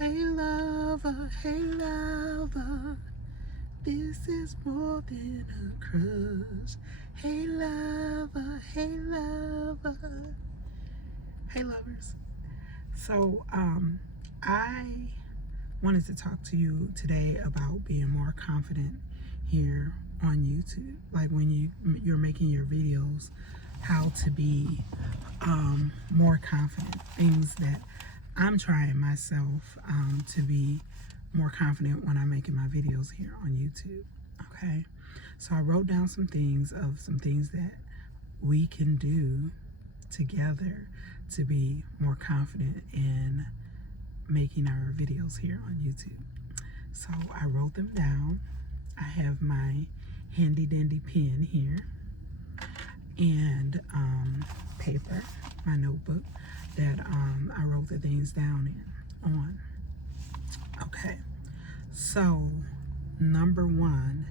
Hey lover, this is more than a crush. Hey lover, hey lovers. So I wanted to talk to you today about being more confident here on YouTube. Like when you're making your videos, how to be more confident. Things that I'm trying myself to be more confident when I'm making my videos here on YouTube. Okay, so I wrote down some things that we can do together to be more confident in making our videos here on YouTube. So I wrote them down. I have my handy dandy pen here and paper, my notebook that I wrote the things down on. Okay, so number one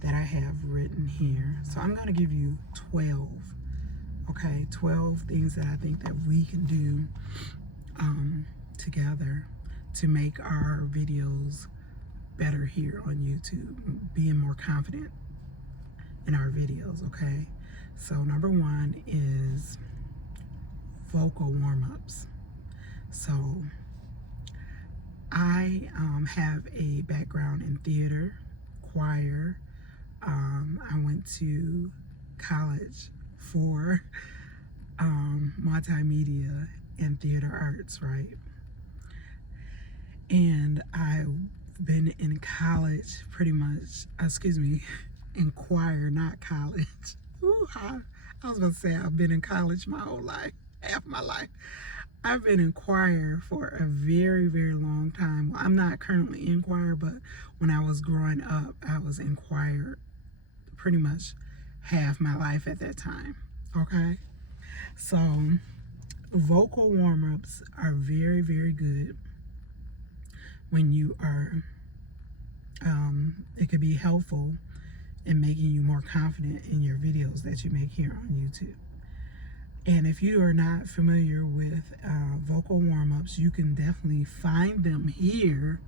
that I have written here, so I'm going to give you 12, okay, 12 things that I think that we can do together to make our videos better here on YouTube, being more confident in our videos. Okay, so number one is vocal warm-ups. So I have a background in theater, choir. I went to college for multimedia and theater arts, right? And I've been in college pretty much, in choir, not college. Ooh, I was gonna say I've been in college my whole life, half my life. I've been in choir for a very, very long time. Well, I'm not currently in choir, but when I was growing up, I was in choir pretty much half my life at that time, okay? So vocal warm-ups are very, very good when you are, it could be helpful in making you more confident in your videos that you make here on YouTube. And if you are not familiar with vocal warm-ups, you can definitely find them here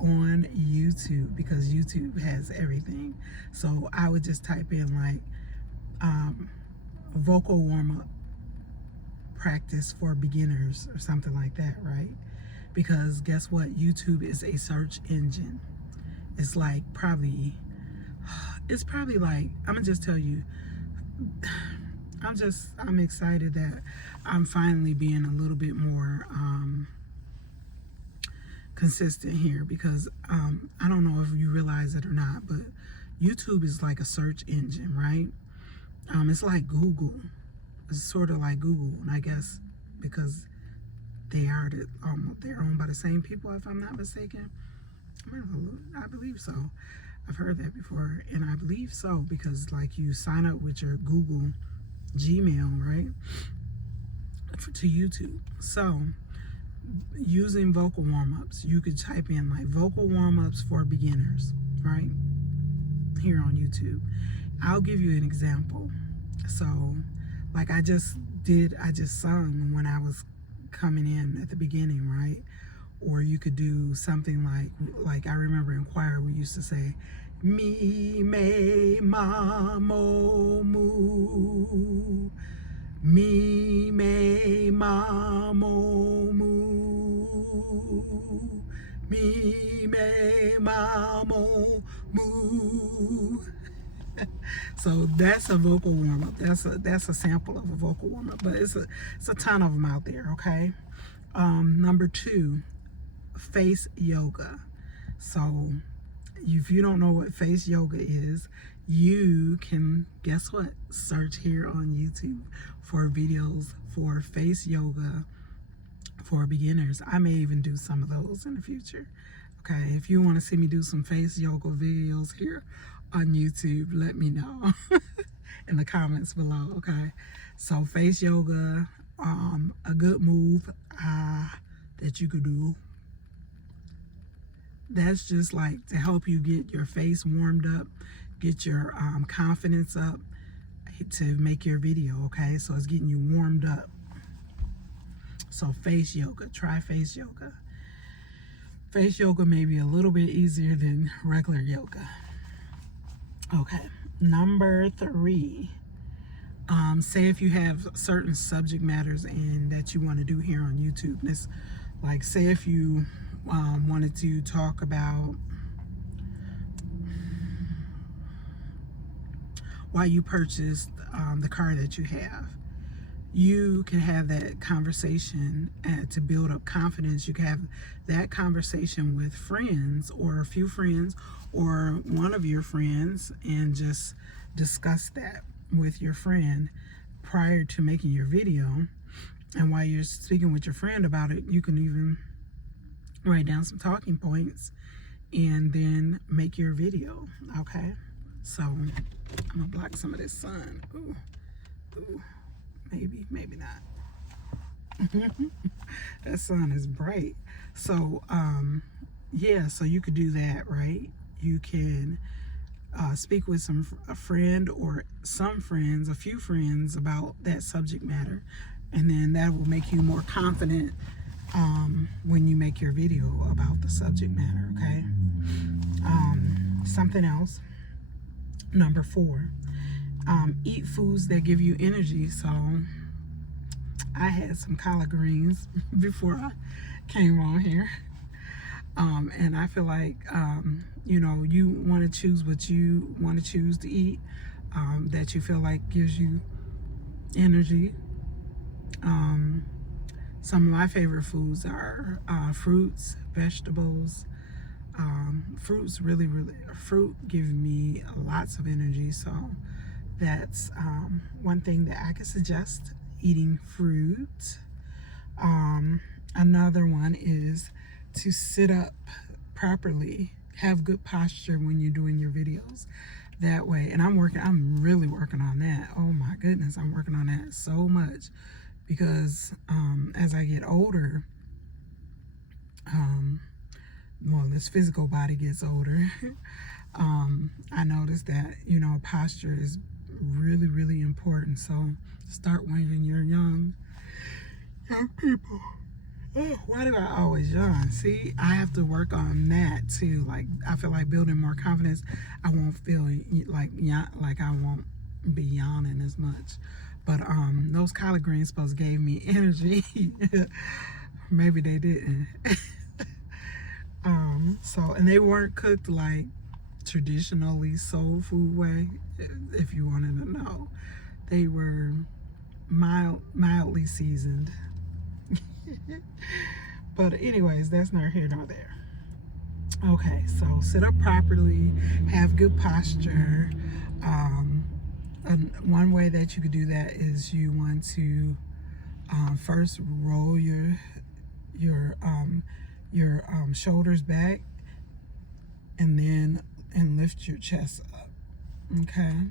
on YouTube because YouTube has everything. So I would just type in like vocal warm-up practice for beginners or something like that, right? Because guess what? YouTube is a search engine. It's like probably like, I'm gonna just tell you, I'm excited that I'm finally being a little bit more consistent here because I don't know if you realize it or not, but YouTube is like a search engine, right? It's like Google. It's sort of like Google, and I guess because they're owned by the same people, if I'm not mistaken. I believe so. I've heard that before, and I believe so because like you sign up with your Google Gmail, right, to YouTube. So using vocal warm-ups, you could type in like vocal warm-ups for beginners, right, here on YouTube. I'll give you an example. So like I just sung when I was coming in at the beginning, right? Or you could do something like I remember in choir we used to say me, me, ma, mo, mu. Me, me, ma, mo, mu. Me, me, ma, mo, mu. So that's a vocal warm-up. That's a sample of a vocal warm-up, but it's a ton of them out there, okay? Number two, face yoga. So if you don't know what face yoga is, you can, guess what, search here on YouTube for videos for face yoga for beginners. I may even do some of those in the future. Okay, if you want to see me do some face yoga videos here on YouTube, let me know in the comments below. Okay, so face yoga, a good move that you could do. That's just like to help you get your face warmed up, get your confidence up to make your video, okay? So it's getting you warmed up. So face yoga, try face yoga. face yoga may be a little bit easier than regular yoga. Okay, number 3. Say if you have certain subject matters and that you want to do here on YouTube. This, like, say if you wanted to talk about why you purchased the car that you have. You can have that conversation to build up confidence. You can have that conversation with friends or a few friends or one of your friends and just discuss that with your friend prior to making your video. And while you're speaking with your friend about it, you can even write down some talking points and then make your video. Okay, so I'm gonna block some of this sun. Ooh, ooh, maybe not. That sun is bright. So yeah, so you could do that, right? You can speak with a friend or some friends, a few friends, about that subject matter, and then that will make you more confident when you make your video about the subject matter. Okay. Something else, number 4, eat foods that give you energy. So I had some collard greens before I came on here, and I feel like you know, you want to choose what you want to choose to eat, that you feel like gives you energy. Some of my favorite foods are fruits, vegetables. Fruit gives me lots of energy, so that's one thing that I could suggest, eating fruit. Another one is to sit up properly, have good posture when you're doing your videos. That way, and I'm really working on that. Oh my goodness, I'm working on that so much, because as I get older, well, this physical body gets older. I noticed that, you know, posture is really, really important. So start when you're young people. Oh, why do I always yawn? See, I have to work on that too. Like, I feel like building more confidence, I won't feel like I won't be yawning as much. But those collard greens supposed gave me energy. Maybe they didn't. So, and they weren't cooked like traditionally soul food way, if you wanted to know. They were mildly seasoned. But anyways, that's neither here nor there. Okay, so sit up properly, have good posture. One way that you could do that is you want to first roll your shoulders back, and lift your chest up. Okay,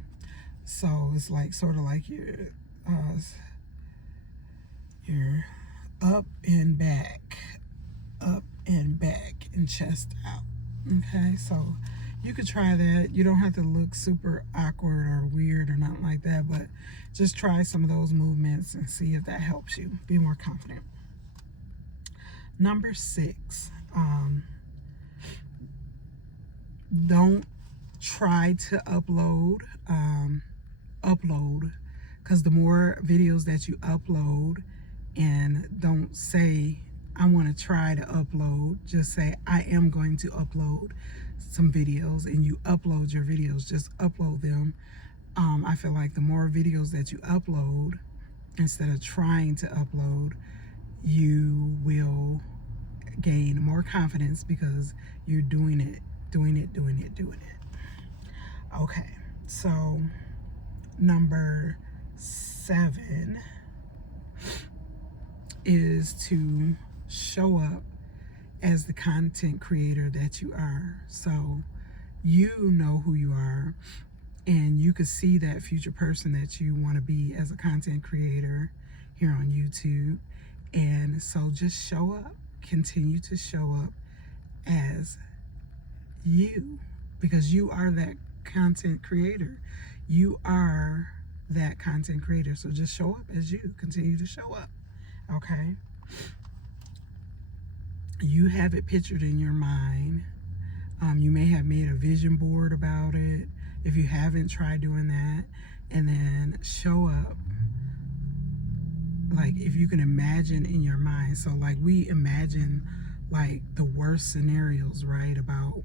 so it's like sort of like your up and back, and chest out. Okay, so you could try that. You don't have to look super awkward or weird or nothing like that, but just try some of those movements and see if that helps you be more confident. Number 6, don't try to upload, because the more videos that you upload, and don't say I want to try to upload, just say I am going to upload some videos, and you upload your videos. Just upload them. I feel like the more videos that you upload instead of trying to upload, you will gain more confidence because you're doing it. Okay, so number 7 is to show up as the content creator that you are. So you know who you are, and you could see that future person that you want to be as a content creator here on YouTube. And so just show up, continue to show up as you, because you are that content creator. You are that content creator. So just show up as you, continue to show up. Okay. you have it pictured in your mind. You may have made a vision board about it. If you haven't, try doing that. And then show up. Like, if you can imagine in your mind. So like, we imagine like the worst scenarios, right, about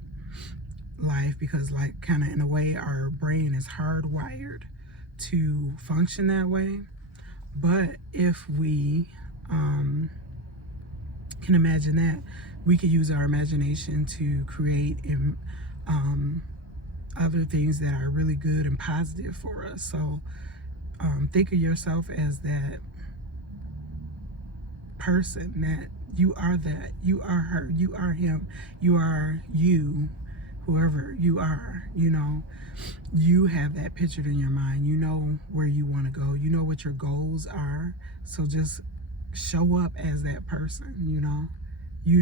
life, because like kind of in a way our brain is hardwired to function that way. But if we can imagine that, we could use our imagination to create other things that are really good and positive for us. So think of yourself as that person, that you are her, you are him, you are you, whoever you are. You know, you have that pictured in your mind. You know where you want to go. You know what your goals are. So just show up as that person. You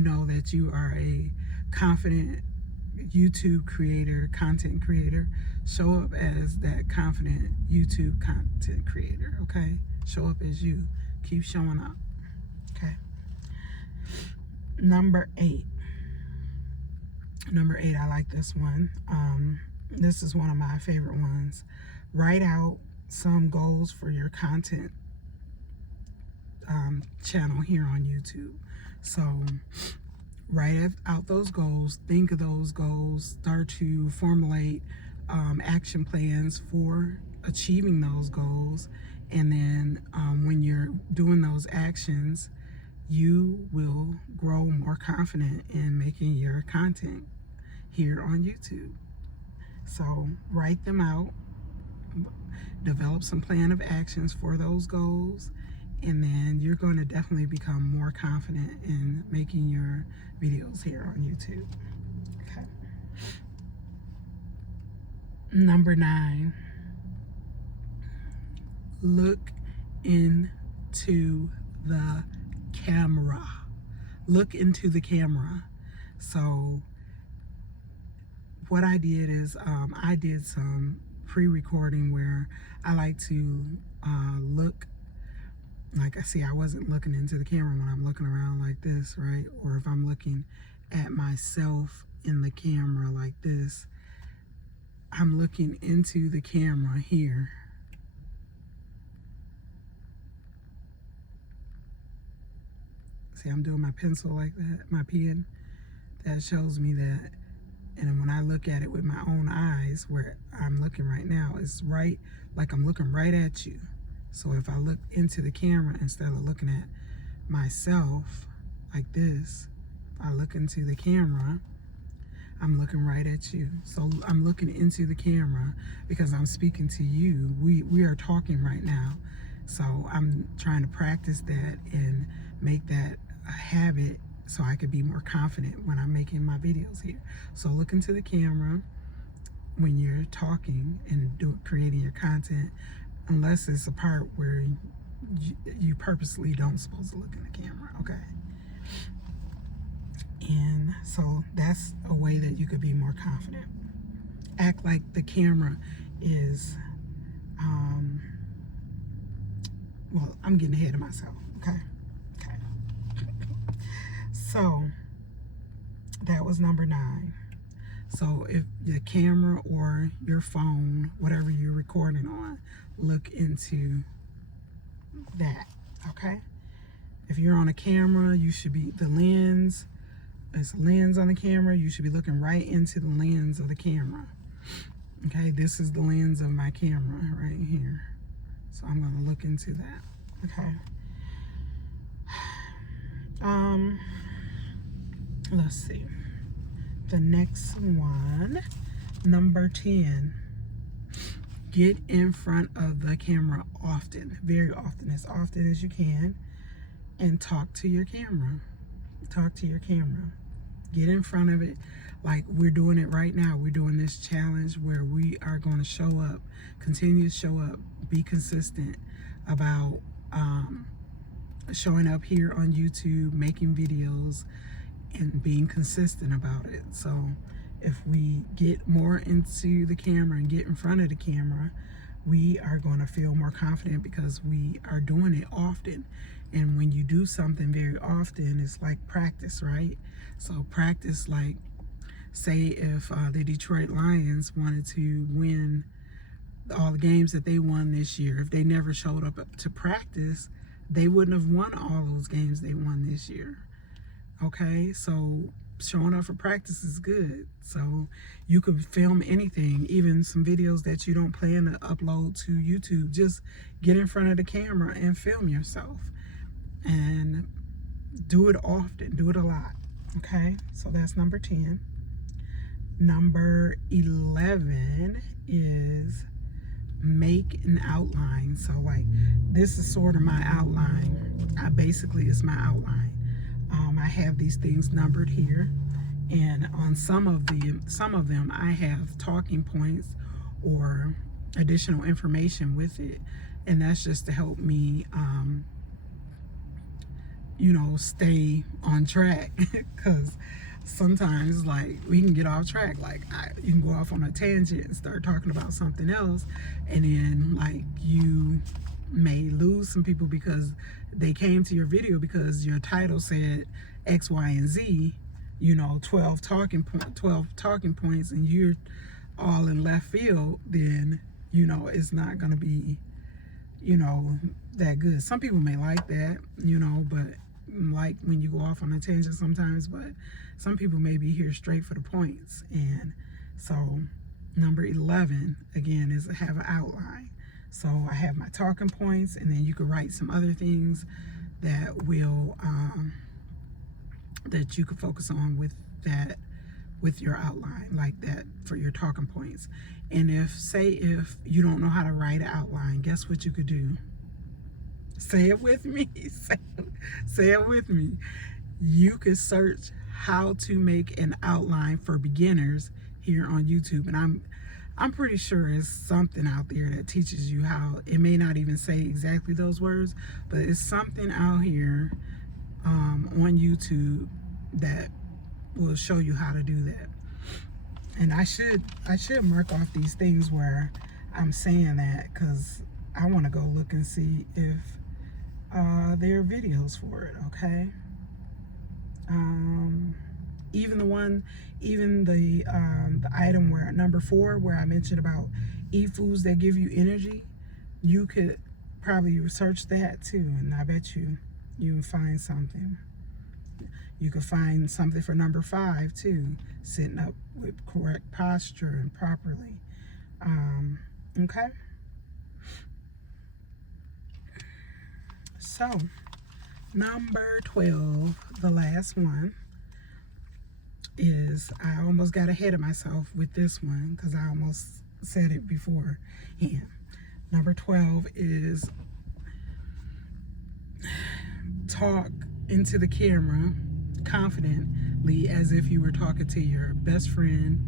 know that you are a confident YouTube creator, content creator. Show up as that confident YouTube content creator, okay? Show up as you. Keep showing up, okay? Number 8. Number 8, I like this one. This is one of my favorite ones. Write out some goals for your content channel here on YouTube. So write out those goals, think of those goals, start to formulate action plans for achieving those goals. And then when you're doing those actions, you will grow more confident in making your content here on YouTube. So write them out, develop some plan of actions for those goals, and then you're going to definitely become more confident in making your videos here on YouTube. Okay. Number 9, look into the camera. Look into the camera. So what I did is I did some pre-recording where I like to look. Like, I see, I wasn't looking into the camera when I'm looking around like this, right? Or if I'm looking at myself in the camera like this, I'm looking into the camera here. See, I'm doing my pencil like that, my pen. That shows me that. And when I look at it with my own eyes, where I'm looking right now, it's right, like I'm looking right at you. So if I look into the camera instead of looking at myself like this, if I look into the camera, I'm looking right at you. So I'm looking into the camera because I'm speaking to you. We are talking right now. So I'm trying to practice that and make that a habit so I could be more confident when I'm making my videos here. So look into the camera when you're talking and creating your content, unless it's a part where you purposely don't supposed to look in the camera, okay? And so that's a way that you could be more confident. Act like the camera is, well, I'm getting ahead of myself, okay? Okay. So that was number 9. So if your camera or your phone, whatever you're recording on, look into that, okay? If you're on a camera, you should be, the lens, there's a lens on the camera, you should be looking right into the lens of the camera. Okay, this is the lens of my camera right here. So I'm gonna look into that, okay? Let's see. The next one, number 10. Get in front of the camera often, very often as you can, and talk to your camera. Talk to your camera. Get in front of it like we're doing it right now. We're doing this challenge where we are going to show up, continue to show up, be consistent about showing up here on YouTube, making videos, and being consistent about it. So if we get more into the camera and get in front of the camera, we are going to feel more confident because we are doing it often. And when you do something very often, it's like practice, right? So practice, like, say if the Detroit Lions wanted to win all the games that they won this year, if they never showed up to practice, they wouldn't have won all those games they won this year. Okay, so showing up for practice is good. So you could film anything, even some videos that you don't plan to upload to YouTube. Just get in front of the camera and film yourself, and do it often, do it a lot. Okay, so that's number 10. Number 11 is make an outline. So like, this is sort of my outline. Basically it's my outline. I have these things numbered here, and on some of them I have talking points or additional information with it, and that's just to help me you know, stay on track. Because sometimes, like, we can get off track. Like, you can go off on a tangent and start talking about something else, and then like you may lose some people because they came to your video because your title said X, Y, and Z, you know, 12 talking points, and you're all in left field. Then, you know, it's not gonna be, you know, that good. Some people may like that, you know, but like when you go off on a tangent sometimes, but some people may be here straight for the points. And so number 11 again is have an outline. So I have my talking points, and then you can write some other things that will that you can focus on with your outline, like that for your talking points. And if you don't know how to write an outline, guess what you could do? Say it with me. Say it with me. You could search how to make an outline for beginners here on YouTube, and I'm pretty sure it's something out there that teaches you how. It may not even say exactly those words, but it's something out here on YouTube that will show you how to do that. And I should mark off these things where I'm saying that, because I want to go look and see if there are videos for it. Okay, even the item where number 4, where I mentioned about eat foods that give you energy, you could probably research that too, and I bet you can find something. You could find something for number 5 too, sitting up with correct posture and properly. Okay, so number 12, the last one, is, I almost got ahead of myself with this one because I almost said it beforehand. Number 12 is talk into the camera confidently as if you were talking to your best friend,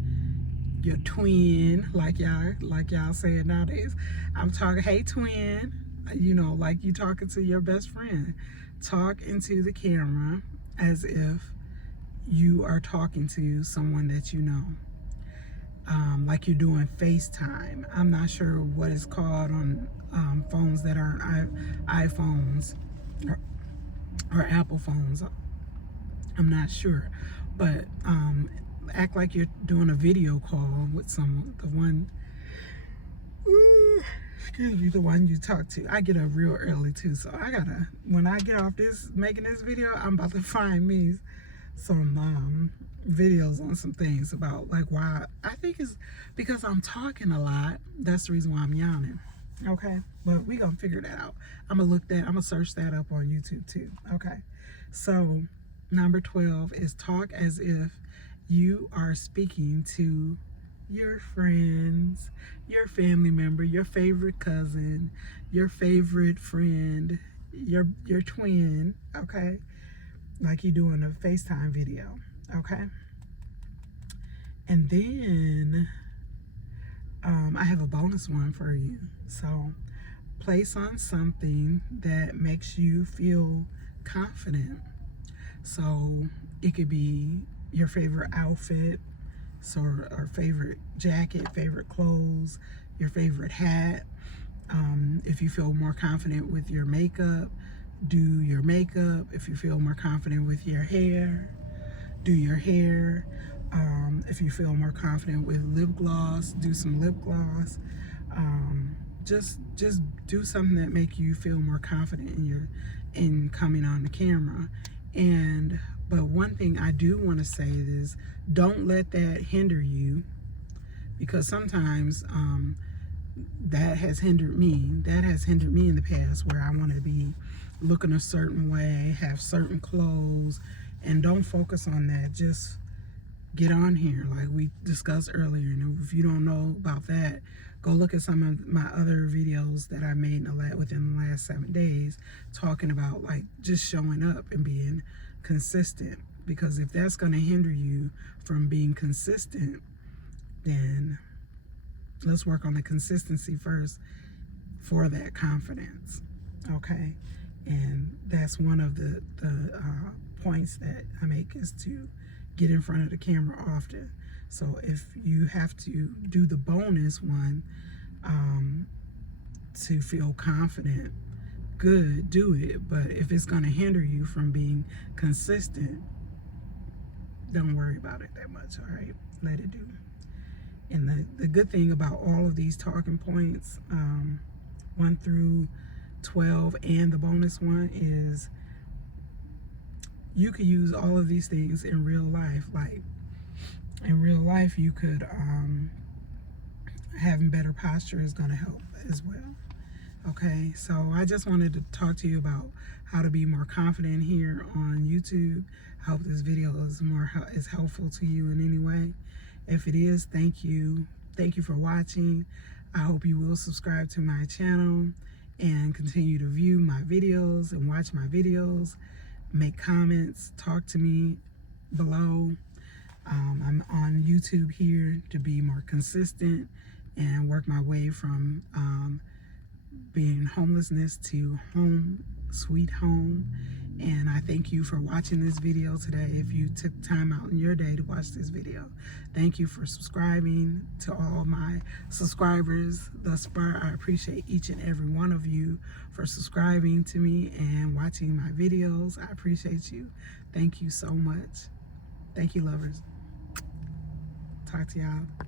your twin, like y'all say it nowadays. I'm talking, hey twin, you know, like you talking to your best friend. Talk into the camera as if you are talking to someone that you know, like you're doing FaceTime. I'm not sure what it's called on phones that aren't iPhones or Apple phones. I'm not sure, but act like you're doing a video call with the one you talk to. I get up real early too, so when I get off making this video, I'm about to find me some videos on some things about, like, why I think it's because I'm talking a lot. That's the reason why I'm yawning. Okay, but we gonna figure that out. I'm gonna search that up on YouTube too. Okay, so number 12 is talk as if you are speaking to your friends, your family member, your favorite cousin, your favorite friend, your twin. Okay, like you doing a FaceTime video. Okay, and then I have a bonus one for you. So place on something that makes you feel confident. So it could be your favorite outfit, or favorite jacket, favorite clothes, your favorite hat. If you feel more confident with your makeup, do your makeup. If you feel more confident with your hair, do your hair. If you feel more confident with lip gloss, do some lip gloss. Just do something that make you feel more confident in coming on the camera. But one thing I do want to say is, don't let that hinder you, because sometimes that has hindered me. That has hindered me in the past, where I want to be looking a certain way, have certain clothes, and don't focus on that. Just get on here like we discussed earlier. And if you don't know about that, go look at some of my other videos that I made within the last 7 days, talking about like just showing up and being consistent. Because if that's going to hinder you from being consistent, then let's work on the consistency first for that confidence. Okay? And that's one of the points that I make, is to get in front of the camera often. So if you have to do the bonus one to feel confident, good, do it. But if it's going to hinder you from being consistent, don't worry about it that much. All right, let it do. And the good thing about all of these talking points, 1 through 12 and the bonus one, is you could use all of these things in real life. Like in real life, you could having better posture is going to help as well. Okay, so I just wanted to talk to you about how to be more confident here on YouTube. I hope this video is helpful to you in any way. If it is, thank you. Thank you for watching. I hope you will subscribe to my channel and continue to view my videos and watch my videos. Make comments, talk to me below. I'm on YouTube here to be more consistent and work my way from being homelessness to home, sweet home. And I thank you for watching this video today. If you took time out in your day to watch this video, thank you for subscribing. To all my subscribers thus far, I appreciate each and every one of you for subscribing to me and watching my videos. I appreciate you. Thank you so much. Thank you, lovers. Talk to y'all.